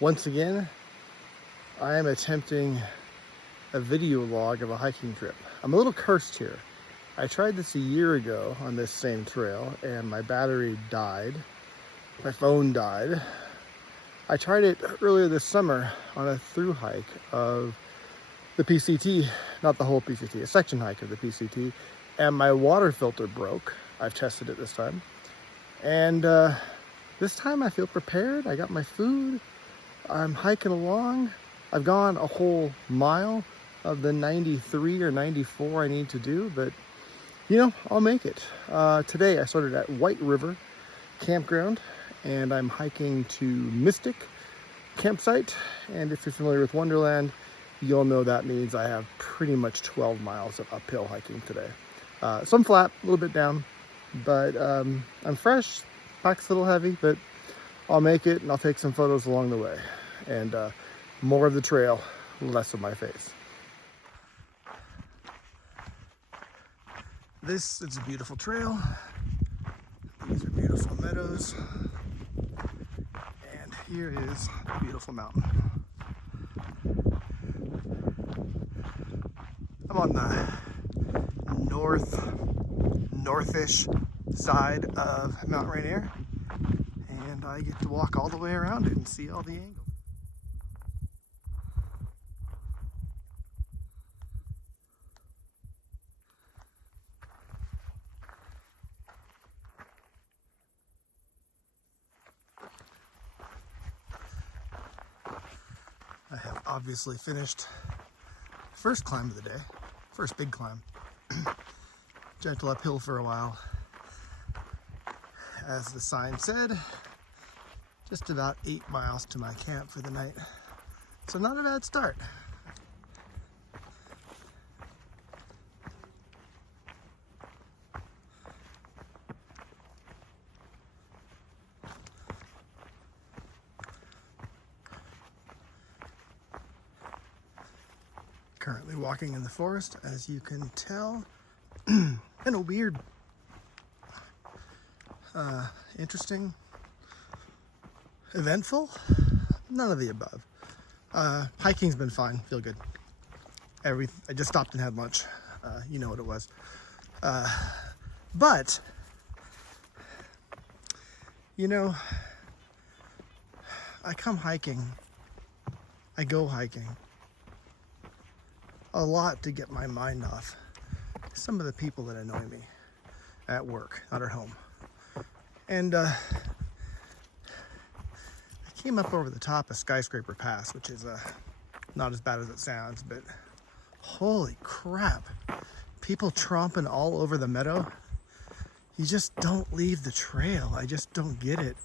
Once again, I am attempting a video log of a hiking trip. I'm a little cursed here. I tried this a year ago on this same trail and my battery died. My phone died. I tried it earlier this summer on a through hike of the PCT, not the whole PCT, a section hike of the PCT, and my water filter broke. I've tested it this time. And this time I feel prepared. I got my food. I'm hiking along. I've gone a whole mile of the 93 or 94 I need to do, but you know, I'll make it. Today I started at White River Campground and I'm hiking to Mystic Campsite. And if you're familiar with Wonderland, you'll know that means I have pretty much 12 miles of uphill hiking today. Some flat, a little bit down, but I'm fresh, pack's a little heavy, but I'll make it and I'll take some photos along the way. And more of the trail, less of my face. This is a beautiful trail. These are beautiful meadows. And here is a beautiful mountain. I'm on the northish side of Mount Rainier, and I get to walk all the way around it and see all the angles. I have obviously finished the first climb of the day, first big climb. Gentle uphill for a while. As the sign said, just about 8 miles to my camp for the night. So not a bad start. Currently walking in the forest, as you can tell. Kind of weird, interesting, eventful, none of the above. Hiking's been fine, feel good. I just stopped and had lunch. You know what it was. But, you know, I come hiking, I go hiking a lot to get my mind off some of the people that annoy me at work, not at home. And I came up over the top of Skyscraper Pass, which is not as bad as it sounds, but holy crap. People tromping all over the meadow. You just don't leave the trail. I just don't get it.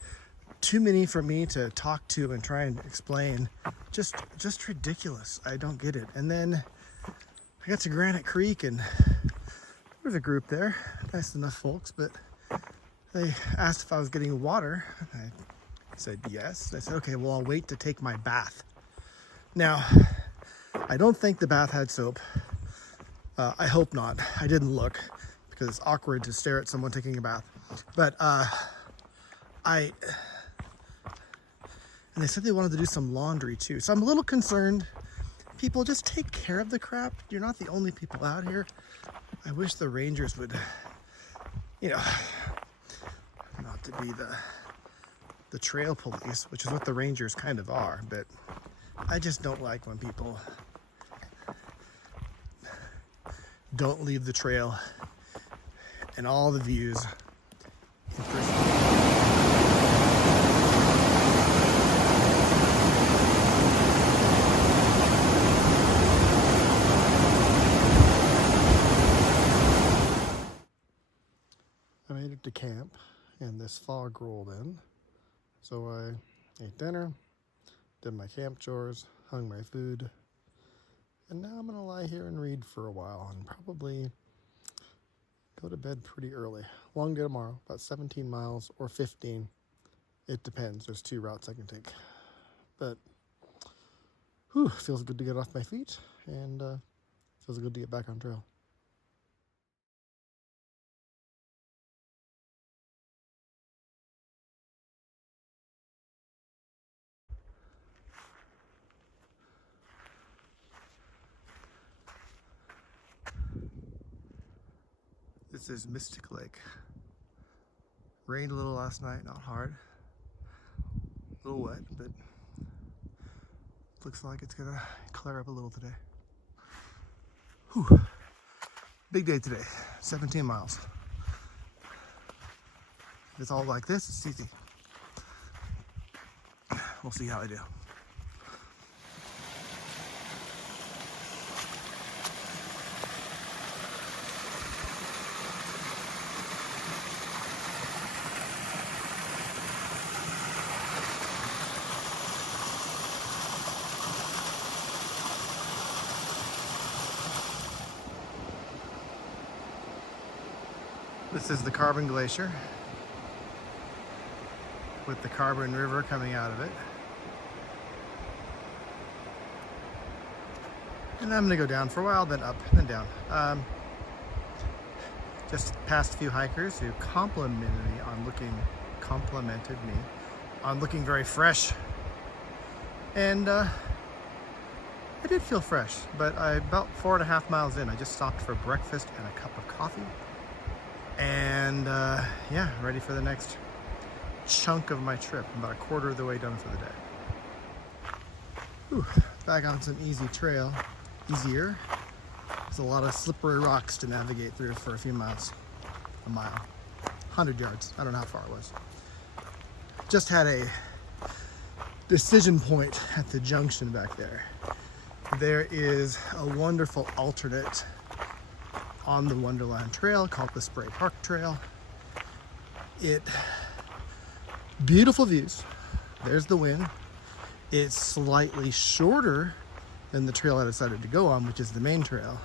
Too many for me to talk to and try and explain. Just ridiculous. I don't get it. And then I got to Granite Creek and there was a group there, nice enough folks, but they asked if I was getting water. I said yes. I said, okay, well, I'll wait to take my bath. Now, I don't think the bath had soap. I hope not. I didn't look because it's awkward to stare at someone taking a bath. But and they said they wanted to do some laundry too. So I'm a little concerned. People, just take care of the crap. You're not the only people out here. I wish the rangers would, you know, not to be the trail police, which is what the rangers kind of are, but I just don't like when people don't leave the trail and all the views. I made it to camp and this fog rolled in. So I ate dinner, did my camp chores, hung my food, and now I'm gonna lie here and read for a while and probably go to bed pretty early. Long day tomorrow, about 17 miles or 15. It depends, there's 2 routes I can take. But, whew, feels good to get off my feet and feels good to get back on trail. This is Mystic Lake. Rained a little last night, not hard. A little wet, but looks like it's gonna clear up a little today. Whew. Big day today, 17 miles. If it's all like this, it's easy. We'll see how I do. This is the Carbon Glacier with the Carbon River coming out of it. And I'm gonna go down for a while, then up, then down. Just past a few hikers who complimented me on looking very fresh. And I did feel fresh, but about 4.5 miles in, I just stopped for breakfast and a cup of coffee. And yeah, ready for the next chunk of my trip. I'm about a quarter of the way done for the day. Whew, back on some easier. There's a lot of slippery rocks to navigate through for a few miles. A mile, 100 yards. I don't know how far it was. Just had a decision point at the junction back there. There is a wonderful alternate on the Wonderland Trail called the Spray Park Trail. Beautiful views. There's the wind. It's slightly shorter than the trail I decided to go on, which is the main trail,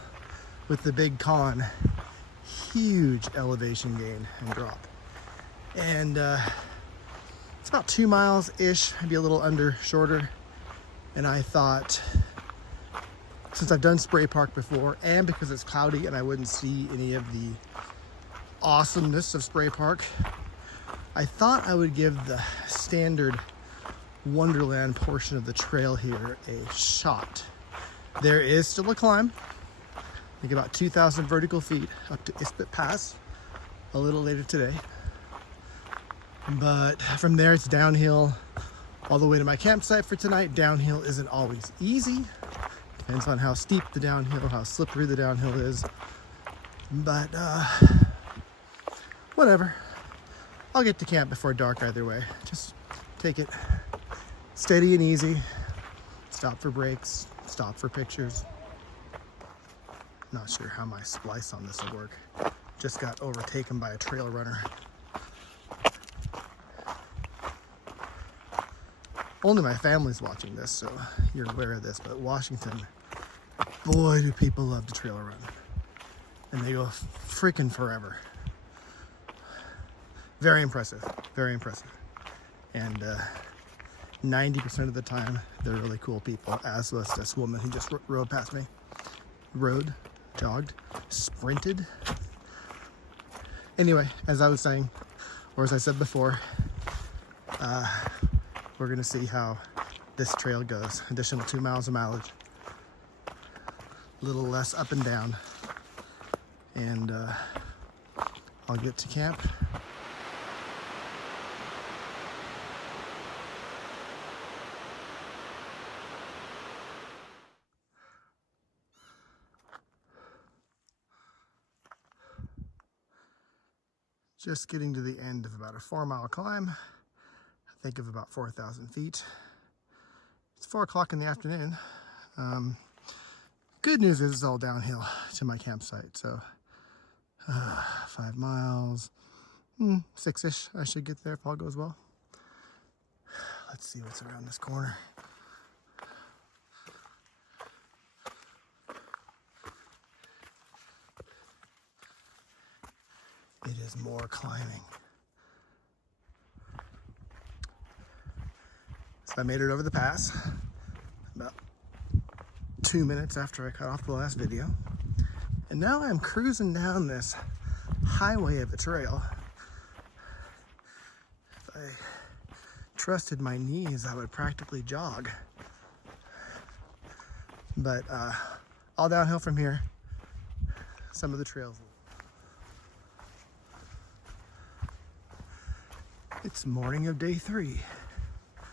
with the big con, huge elevation gain and drop. And it's about 2 miles-ish, maybe a little under shorter. And I thought, since I've done Spray Park before, and because it's cloudy and I wouldn't see any of the awesomeness of Spray Park, I thought I would give the standard Wonderland portion of the trail here a shot. There is still a climb, I think about 2,000 vertical feet up to Ispit Pass a little later today. But from there it's downhill all the way to my campsite for tonight. Downhill isn't always easy. Depends on how steep the downhill, how slippery the downhill is. But whatever. I'll get to camp before dark either way. Just take it steady and easy. Stop for breaks, stop for pictures. Not sure how my splice on this will work. Just got overtaken by a trail runner. Only my family's watching this, so you're aware of this, but Washington, boy, do people love to trail run. And they go freaking forever. Very impressive, very impressive. And 90% of the time, they're really cool people, as was this woman who just rode past me. Jogged, sprinted. Anyway, as I was saying, or as I said before, we're gonna see how this trail goes. Additional 2 miles of mileage, a little less up and down, and I'll get to camp. Just getting to the end of about a 4-mile climb. I think of about 4,000 feet. It's 4 o'clock in the afternoon. Good news is it's all downhill to my campsite. So 5 miles, 6-ish. I should get there if all goes well. Let's see what's around this corner. It is more climbing. So I made it over the pass about 2 minutes after I cut off the last video. And now I'm cruising down this highway of a trail. If I trusted my knees, I would practically jog. But all downhill from here. Some of the trails. It's morning of day 3. I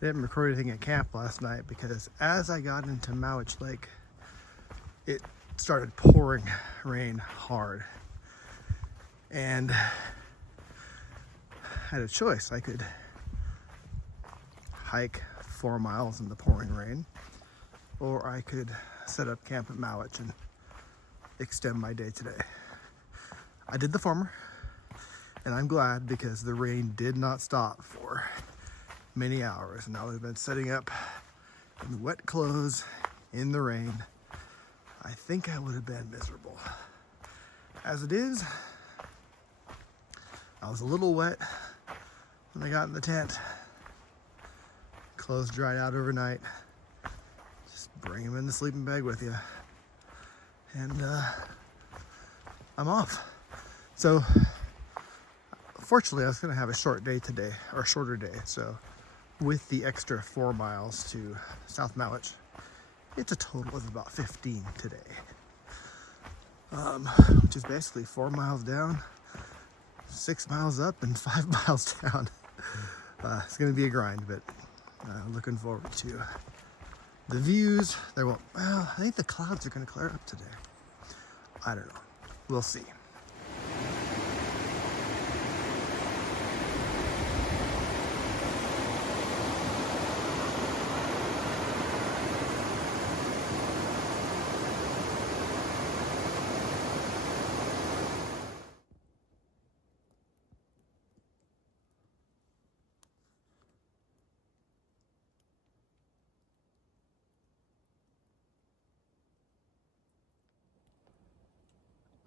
didn't record anything at camp last night because as I got into Mowich Lake, it started pouring rain hard. And I had a choice. I could hike 4 miles in the pouring rain, or I could set up camp at Mowich and extend my day today. I did the former, and I'm glad because the rain did not stop for many hours, and I would have been setting up in wet clothes in the rain. I think I would have been miserable. As it is, I was a little wet when I got in the tent. Clothes dried out overnight. Just bring them in the sleeping bag with you. And I'm off. So fortunately I was gonna have a short day today, or a shorter day. So with the extra 4 miles to South Mowich, it's a total of about 15 today. Which is basically 4 miles down, 6 miles up, and 5 miles down. It's gonna be a grind, but looking forward to the views. Well, I think the clouds are gonna clear up today. I don't know, we'll see.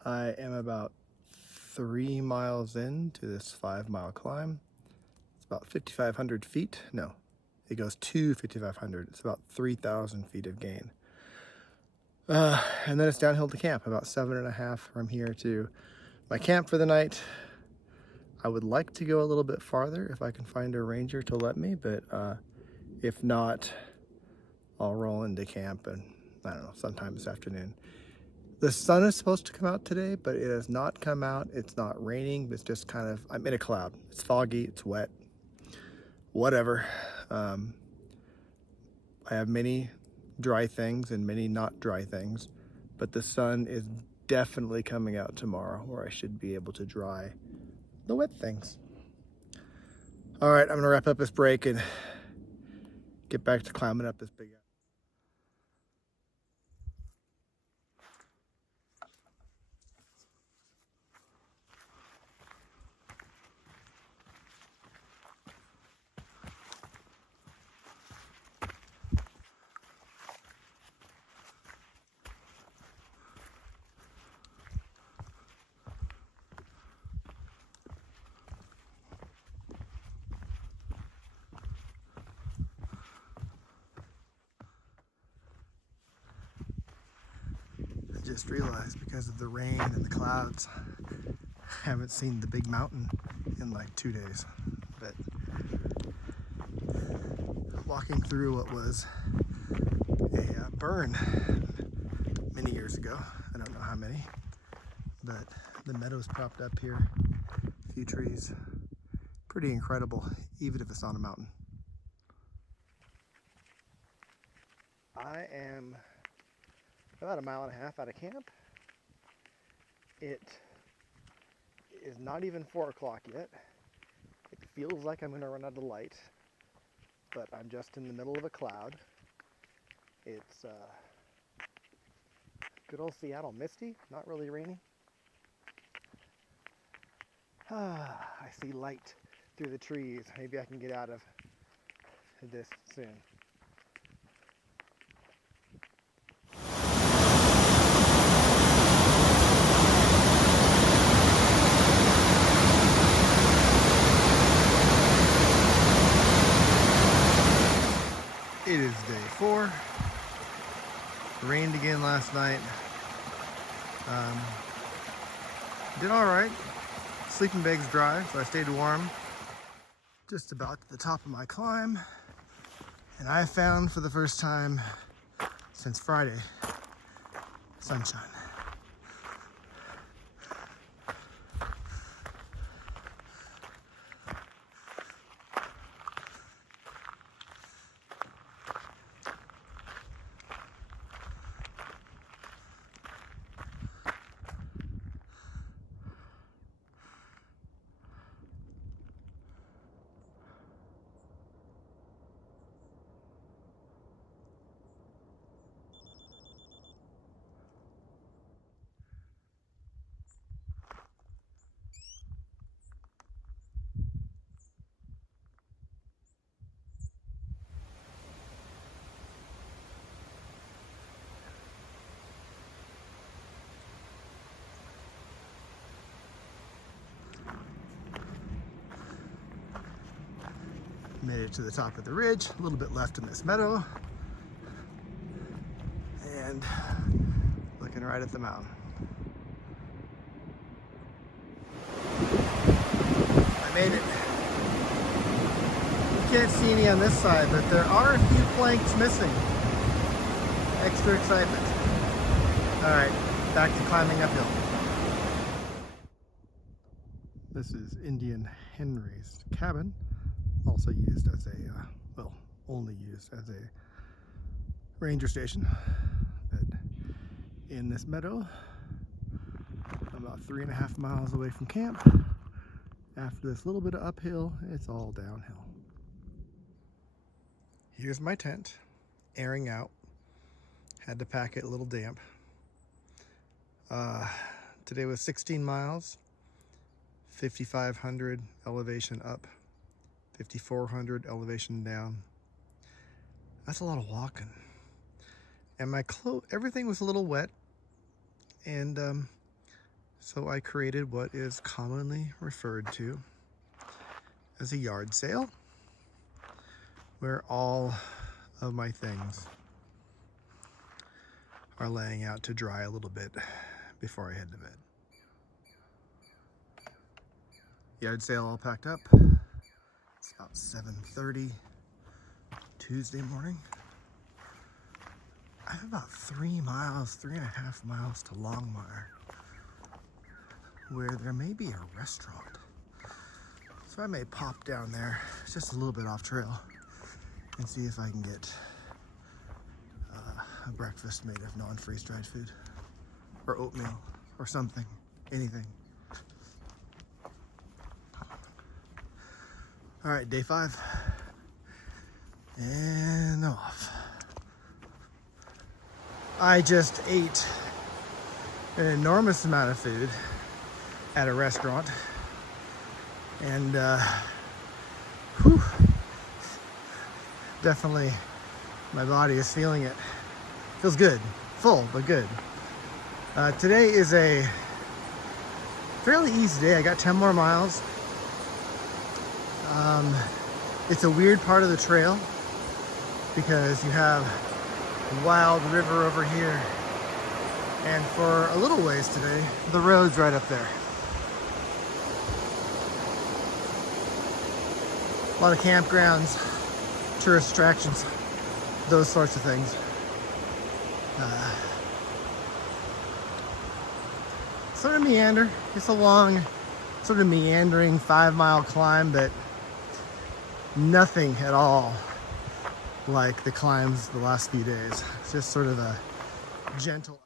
I am about 3 miles into this 5 mile climb. It's about 5,500 feet. No, it goes to 5,500. It's about 3,000 feet of gain. And then it's downhill to camp, about 7.5 from here to my camp for the night. I would like to go a little bit farther if I can find a ranger to let me, but if not, I'll roll into camp and I don't know, sometime this afternoon. The sun is supposed to come out today, but it has not come out. It's not raining, it's just kind of, I'm in a cloud. It's foggy, it's wet, whatever. I have many dry things and many not dry things, but the sun is definitely coming out tomorrow where I should be able to dry the wet things. All right, I'm gonna wrap up this break and get back to climbing up this big. Just realized because of the rain and the clouds, I haven't seen the big mountain in like 2 days. But walking through what was a burn many years ago, I don't know how many, but the meadows propped up here, a few trees, pretty incredible, even if it's on a mountain. I am about 1.5 miles out of camp. It is not even 4 o'clock yet. It feels like I'm gonna run out of light, but I'm just in the middle of a cloud. It's good old Seattle misty, not really rainy. I see light through the trees. Maybe I can get out of this soon. It is day 4. It rained again last night. Did all right. Sleeping bag's dry, so I stayed warm. Just about to the top of my climb. And I found for the first time since Friday, sunshine. Made it to the top of the ridge, a little bit left in this meadow, and looking right at the mountain. I made it. You can't see any on this side, but there are a few planks missing. Extra excitement. All right, back to climbing uphill. This is Indian Henry's cabin, also used as a, well, only used as a ranger station. But in this meadow, about 3.5 miles away from camp. After this little bit of uphill, it's all downhill. Here's my tent, airing out. Had to pack it a little damp. Today was 16 miles, 5,500 elevation up, 5,400 elevation down. That's a lot of walking. And my clothes, everything was a little wet. And so I created what is commonly referred to as a yard sale, where all of my things are laying out to dry a little bit before I head to bed. Yard sale all packed up. It's about 7:30 Tuesday morning. I have about 3.5 miles to Longmire, where there may be a restaurant. So I may pop down there, just a little bit off trail, and see if I can get a breakfast made of non-freeze dried food, or oatmeal, or something, anything. All right, day 5, and off. I just ate an enormous amount of food at a restaurant, and whew, definitely my body is feeling it. Feels good, full, but good. Today is a fairly easy day. I got 10 more miles. It's a weird part of the trail because you have a wild river over here, and for a little ways today, the road's right up there. A lot of campgrounds, tourist attractions, those sorts of things. Sort of meander. It's a long, sort of meandering 5-mile climb, but nothing at all like the climbs the last few days. It's just sort of a gentle.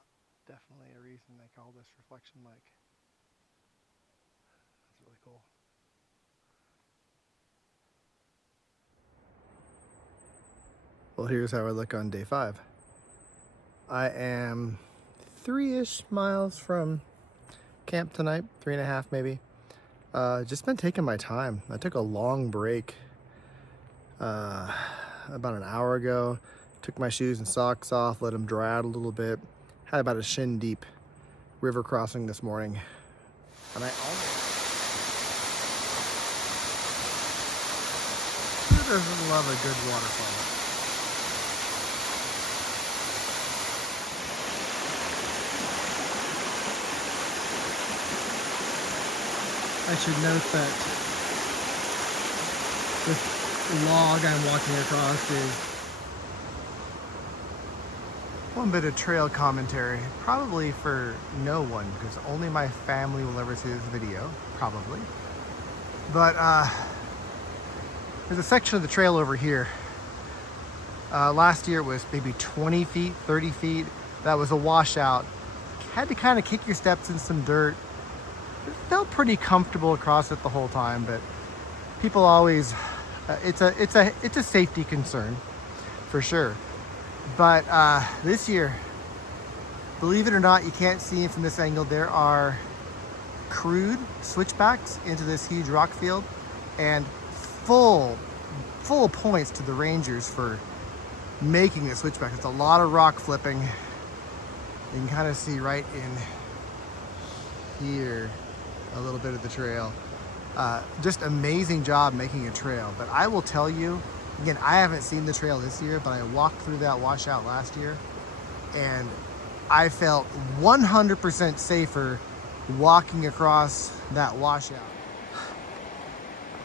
Definitely a reason they call this Reflection Lake. That's really cool. Well, here's how I look on day 5. I am 3-ish miles from camp tonight, 3.5 maybe. Just been taking my time. I took a long break about an hour ago. Took my shoes and socks off, let them dry out a little bit. Had about a shin deep river crossing this morning, and I almost. Who doesn't love a good waterfall? I should note that this log I'm walking across is one bit of trail commentary, probably for no one, because only my family will ever see this video, probably. But there's a section of the trail over here. Last year it was maybe 20 feet, 30 feet. That was a washout. Had to kind of kick your steps in some dirt. It felt pretty comfortable across it the whole time, but people always, it's a safety concern for sure. But this year, believe it or not, you can't see it from this angle. There are crude switchbacks into this huge rock field, and full points to the rangers for making the switchback. It's a lot of rock flipping. You can kind of see right in here a little bit of the trail. Just amazing job making a trail. But I will tell you, again, I haven't seen the trail this year, but I walked through that washout last year, and I felt 100% safer walking across that washout.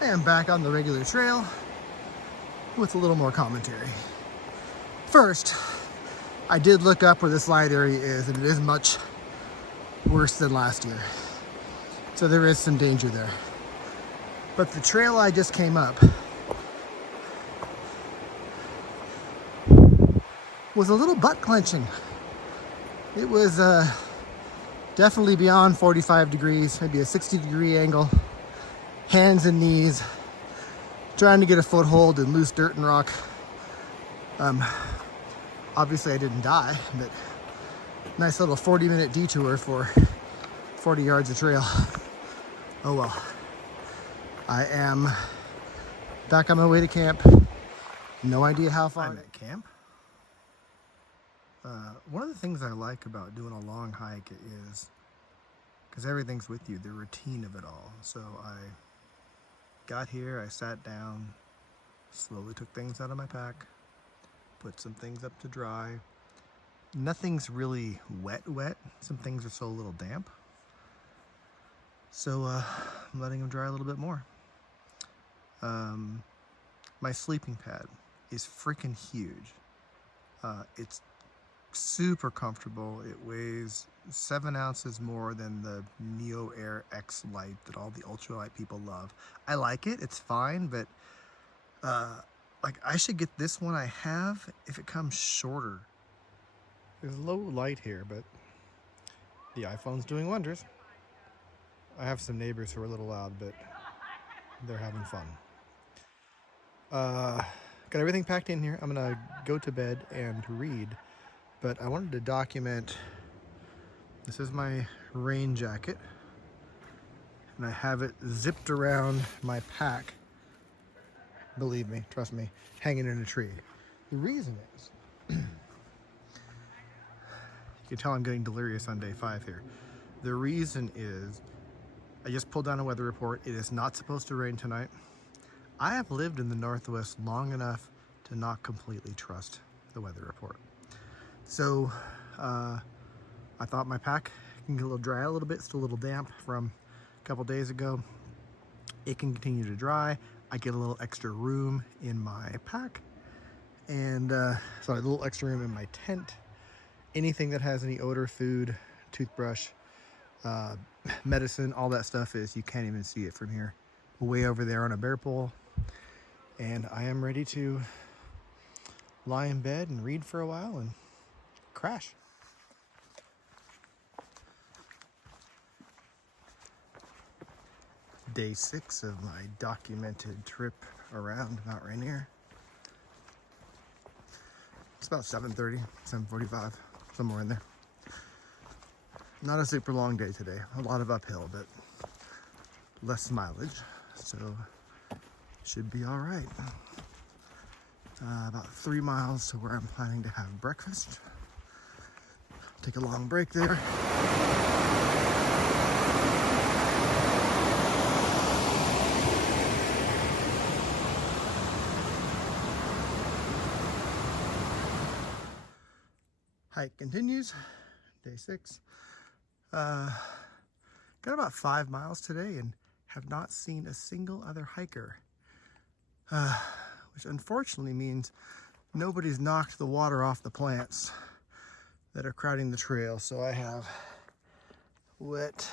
I am back on the regular trail with a little more commentary. First, I did look up where the slide area is, and it is much worse than last year. So there is some danger there. But the trail I just came up was a little butt clenching. It was definitely beyond 45 degrees, maybe a 60-degree angle, hands and knees, trying to get a foothold in loose dirt and rock. Obviously I didn't die, but nice little 40-minute detour for 40 yards of trail. Oh well. I am back on my way to camp. No idea how far I'm at camp. One of the things I like about doing a long hike is, because everything's with you, the routine of it all. So I got here, I sat down, slowly took things out of my pack, put some things up to dry. Nothing's really wet. Some things are still a little damp. So I'm letting them dry a little bit more. My sleeping pad is freaking huge. It's super comfortable. It weighs 7 ounces more than the Neo Air X Lite that all the ultralight people love. I like it, it's fine, but like I should get this one I have if it comes shorter. There's low light here, but the iPhone's doing wonders. I have some neighbors who are a little loud, but they're having fun. Got everything packed in here. I'm gonna go to bed and read, but I wanted to document, this is my rain jacket, and I have it zipped around my pack, believe me, trust me, hanging in a tree. The reason is, you can tell I'm getting delirious on day 5 here. The reason is, I just pulled down a weather report. It is not supposed to rain tonight. I have lived in the Northwest long enough to not completely trust the weather report. So I thought my pack can get a little dry a little bit, still a little damp from a couple days ago. It can continue to dry. I get a little extra room in my pack, and a little extra room in my tent. Anything that has any odor, food, toothbrush, medicine, all that stuff is, you can't even see it from here. Way over there on a bear pole. And I am ready to lie in bed and read for a while and crash. Day 6 of my documented trip around Mount Rainier. It's about 7:30, 7:45, somewhere in there. Not a super long day today. A lot of uphill, but less mileage, so should be all right. About 3 miles to where I'm planning to have breakfast. Take a long break there. Hike continues, day 6. Got about 5 miles today and have not seen a single other hiker, which unfortunately means nobody's knocked the water off the plants that are crowding the trail. So I have wet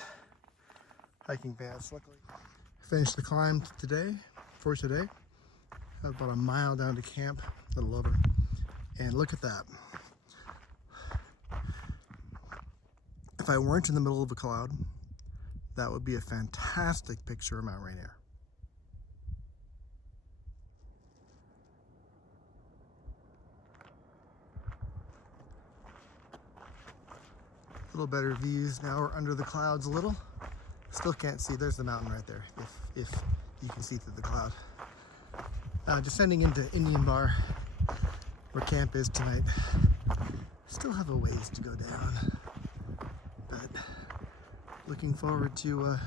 hiking pants. Luckily, finished the climb for today. About a mile down to camp, a little over, and look at that. If I weren't in the middle of a cloud, that would be a fantastic picture of Mount Rainier. A little better views now. We're under the clouds a little. Still can't see. There's the mountain right there, if you can see through the cloud. Descending into Indian Bar, where camp is tonight. Still have a ways to go down, but looking forward to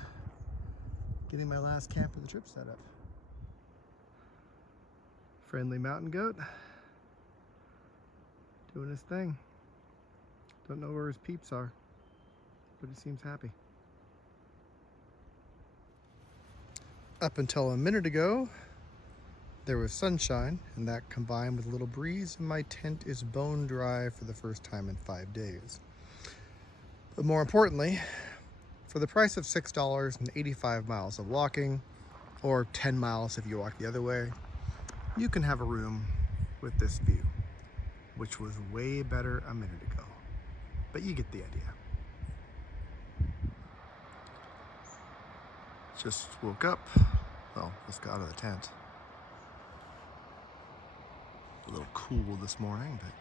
getting my last camp of the trip set up. Friendly mountain goat doing his thing. Don't know where his peeps are, but he seems happy. Up until a minute ago, there was sunshine, and that combined with a little breeze, and my tent is bone dry for the first time in 5 days. But more importantly, for the price of $6 and 85 miles of walking, or 10 miles if you walk the other way, you can have a room with this view, which was way better a minute ago. But you get the idea. Just woke up. Well, just got out of the tent. A little cool this morning, but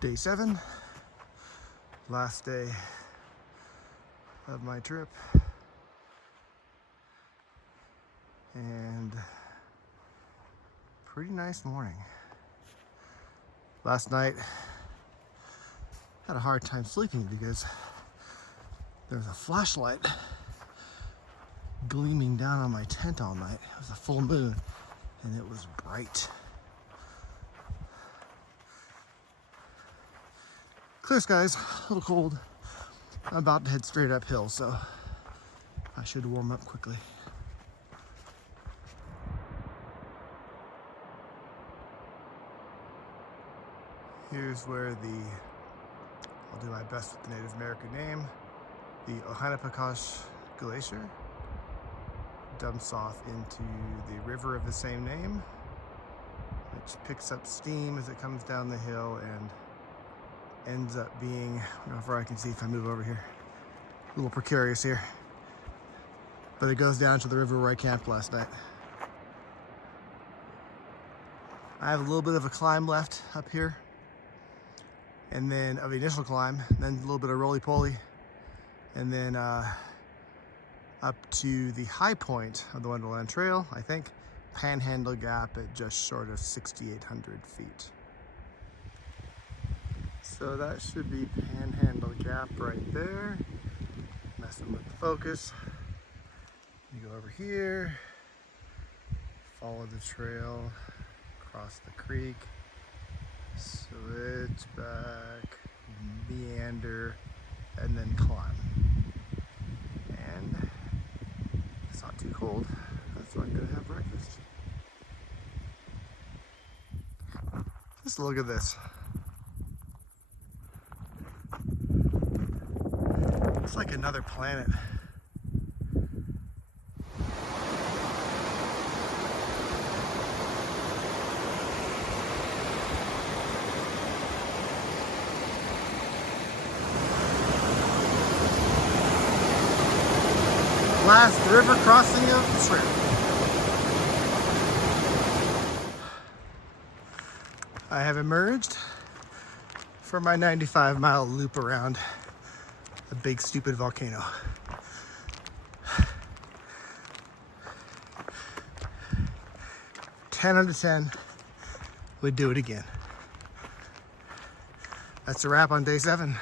day 7, last day of my trip, and pretty nice morning. Last night had a hard time sleeping because there was a flashlight gleaming down on my tent all night. It was a full moon and it was bright. Clear skies, a little cold. I'm about to head straight uphill, so I should warm up quickly. Here's where I'll do my best with the Native American name, the Ohanapakash Glacier dumps off into the river of the same name, which picks up steam as it comes down the hill and ends up being, however I can see if I move over here, a little precarious here, but it goes down to the river where I camped last night. I have a little bit of a climb left up here, and then of the initial climb, then a little bit of roly-poly, and then up to the high point of the Wonderland Trail, I think, Panhandle Gap at just short of 6,800 feet. So that should be Panhandle Gap right there. Messing with the focus. You go over here, follow the trail, across the creek, switch back, meander, and then climb. And it's not too cold. That's why I'm gonna have breakfast. Just look at this. It's like another planet. Last river crossing of the trip. I have emerged for my 95-mile loop around a big stupid volcano. Ten out of 10 would do it again. That's a wrap on day 7.